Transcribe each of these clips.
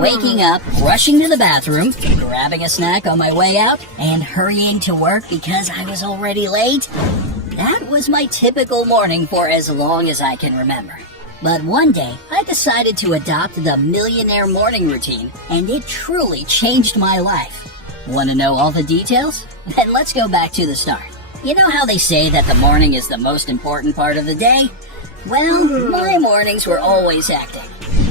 Waking up, rushing to the bathroom, grabbing a snack on my way out, and hurrying to work because I was already late. That was my typical morning for as long as I can remember. But one day, I decided to adopt the millionaire morning routine, and it truly changed my life. Want to know all the details? Then let's go back to the start. You know how they say that the morning is the most important part of the day? Well, my mornings were always hectic.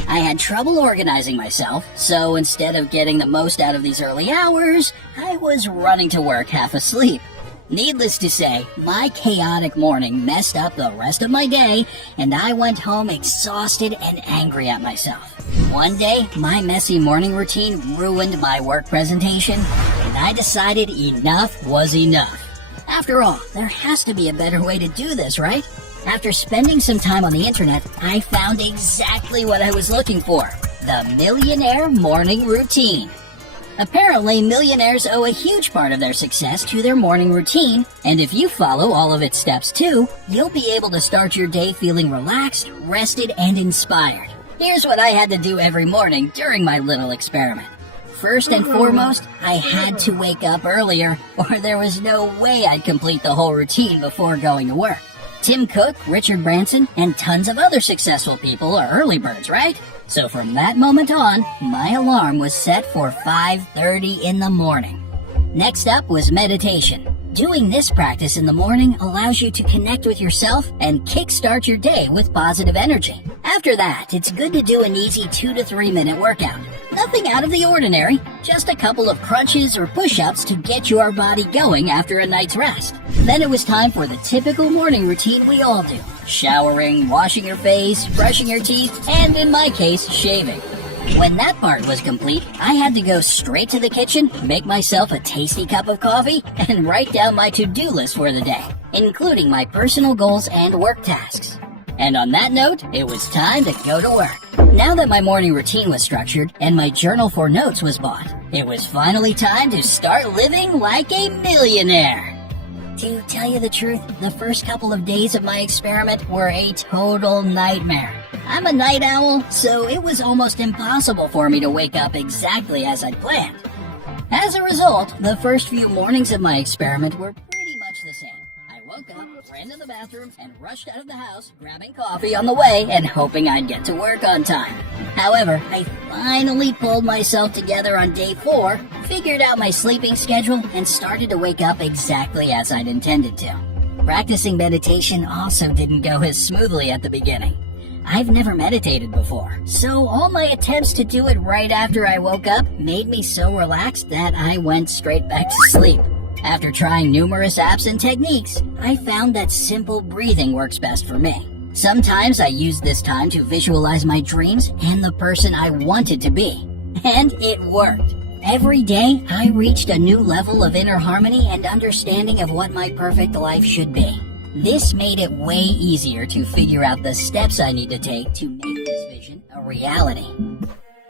I had trouble organizing myself, so instead of getting the most out of these early hours, I was running to work half asleep. Needless to say, my chaotic morning messed up the rest of my day, and I went home exhausted and angry at myself. One day, my messy morning routine ruined my work presentation, and I decided enough was enough. After all, there has to be a better way to do this, right? After spending some time on the internet, I found exactly what I was looking for: the millionaire morning routine. Apparently, millionaires owe a huge part of their success to their morning routine, and if you follow all of its steps too, you'll be able to start your day feeling relaxed, rested, and inspired. Here's what I had to do every morning during my little experiment. First and foremost, I had to wake up earlier, or there was no way I'd complete the whole routine before going to work. Tim Cook, Richard Branson, and tons of other successful people are early birds, right? So from that moment on, my alarm was set for 5:30 in the morning. Next up was meditation. Doing this practice in the morning allows you to connect with yourself and kickstart your day with positive energy. After that, it's good to do an easy 2 to 3 minute workout. Nothing out of the ordinary, just a couple of crunches or push-ups to get your body going after a night's rest. Then it was time for the typical morning routine we all do: showering, washing your face, brushing your teeth, and in my case, shaving. When that part was complete, I had to go straight to the kitchen, make myself a tasty cup of coffee, and write down my to-do list for the day, including my personal goals and work tasks. And on that note, it was time to go to work. Now that my morning routine was structured and my journal for notes was bought, it was finally time to start living like a millionaire. To tell you the truth, the first couple of days of my experiment were a total nightmare. I'm a night owl, so it was almost impossible for me to wake up exactly as I'd planned. As a result, the first few mornings of my experiment were pretty much the same. I woke up, ran to the bathroom, and rushed out of the house, grabbing coffee on the way and hoping I'd get to work on time. However, I finally pulled myself together on day 4, figured out my sleeping schedule, and started to wake up exactly as I'd intended to. Practicing meditation also didn't go as smoothly at the beginning. I've never meditated before, so all my attempts to do it right after I woke up made me so relaxed that I went straight back to sleep. After trying numerous apps and techniques, I found that simple breathing works best for me. Sometimes I used this time to visualize my dreams and the person I wanted to be. And it worked. Every day, I reached a new level of inner harmony and understanding of what my perfect life should be. This made it way easier to figure out the steps I need to take to make this vision a reality.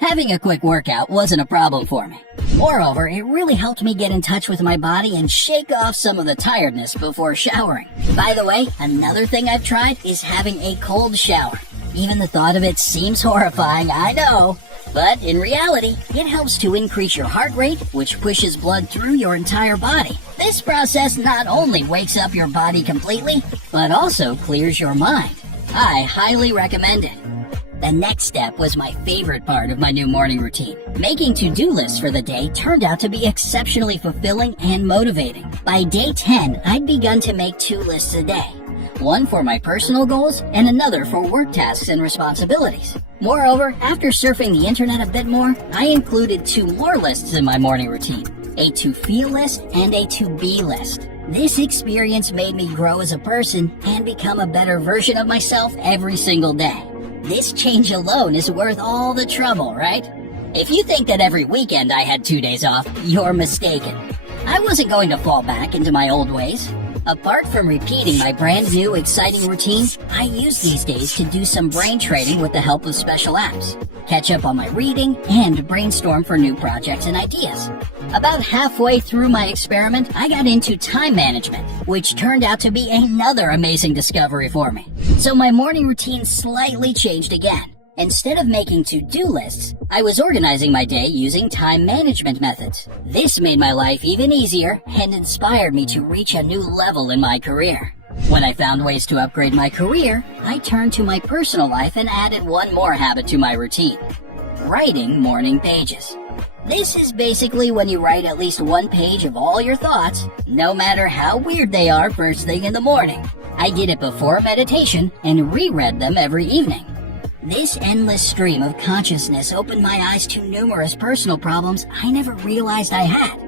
Having a quick workout wasn't a problem for me. Moreover, it really helped me get in touch with my body and shake off some of the tiredness before showering. By the way, another thing I've tried is having a cold shower. Even the thought of it seems horrifying, I know. But in reality, it helps to increase your heart rate, which pushes blood through your entire body. This process not only wakes up your body completely, but also clears your mind. I highly recommend it. The next step was my favorite part of my new morning routine. Making to-do lists for the day turned out to be exceptionally fulfilling and motivating. By day 10, I'd begun to make 2 lists a day. One for my personal goals and another for work tasks and responsibilities. Moreover, after surfing the internet a bit more, I included 2 more lists in my morning routine: a to-feel list and a to-be list. This experience made me grow as a person and become a better version of myself every single day. This change alone is worth all the trouble, right? If you think that every weekend I had 2 days off, you're mistaken. I wasn't going to fall back into my old ways. Apart from repeating my brand new exciting routine, I use these days to do some brain training with the help of special apps, catch up on my reading, and brainstorm for new projects and ideas. About halfway through my experiment, I got into time management, which turned out to be another amazing discovery for me. So my morning routine slightly changed again. Instead of making to-do lists, I was organizing my day using time management methods. This made my life even easier and inspired me to reach a new level in my career. When I found ways to upgrade my career, I turned to my personal life and added one more habit to my routine: writing morning pages. This is basically when you write at least one page of all your thoughts, no matter how weird they are, first thing in the morning. I did it before meditation and reread them every evening. This endless stream of consciousness opened my eyes to numerous personal problems I never realized I had.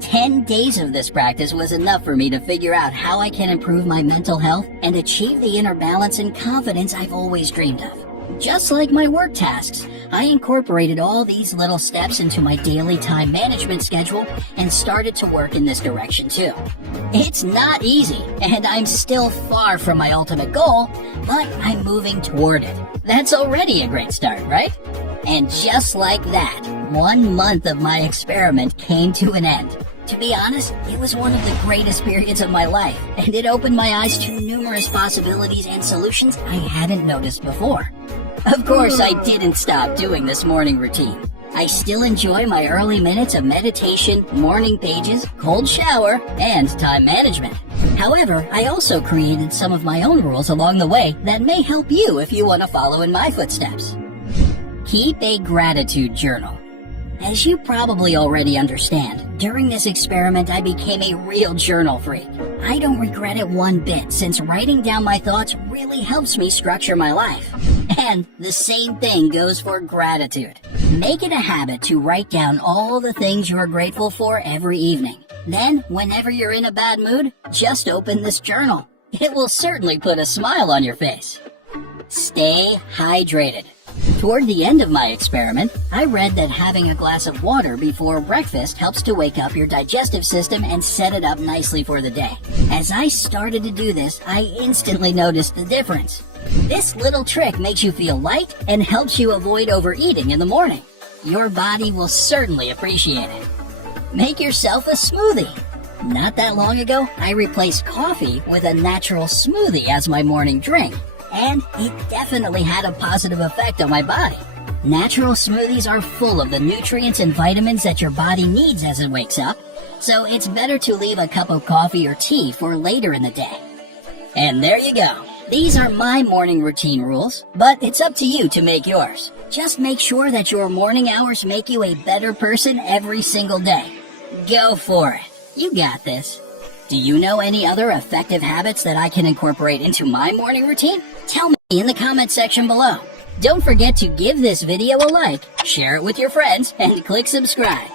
10 days of this practice was enough for me to figure out how I can improve my mental health and achieve the inner balance and confidence I've always dreamed of. Just like my work tasks, I incorporated all these little steps into my daily time management schedule and started to work in this direction too. It's not easy, and I'm still far from my ultimate goal, but I'm moving toward it. That's already a great start, right? And just like that, 1 month of my experiment came to an end. To be honest, it was one of the greatest periods of my life, and it opened my eyes to numerous possibilities and solutions I hadn't noticed before. Of course, I didn't stop doing this morning routine. I still enjoy my early minutes of meditation, morning pages, cold shower, and time management. However, I also created some of my own rules along the way that may help you if you want to follow in my footsteps. Keep a gratitude journal. As you probably already understand, during this experiment I became a real journal freak. I don't regret it one bit, since writing down my thoughts really helps me structure my life. And the same thing goes for gratitude. Make it a habit to write down all the things you are grateful for every evening. Then, whenever you're in a bad mood, just open this journal. It will certainly put a smile on your face. Stay hydrated. Toward the end of my experiment, I read that having a glass of water before breakfast helps to wake up your digestive system and set it up nicely for the day. As I started to do this, I instantly noticed the difference. This little trick makes you feel light and helps you avoid overeating in the morning. Your body will certainly appreciate it. Make yourself a smoothie. Not that long ago, I replaced coffee with a natural smoothie as my morning drink, and it definitely had a positive effect on my body. Natural smoothies are full of the nutrients and vitamins that your body needs as it wakes up, so it's better to leave a cup of coffee or tea for later in the day. And there you go. These are my morning routine rules, but it's up to you to make yours. Just make sure that your morning hours make you a better person every single day. Go for it. You got this. Do you know any other effective habits that I can incorporate into my morning routine? Tell me in the comment section below. Don't forget to give this video a like, share it with your friends, and click subscribe.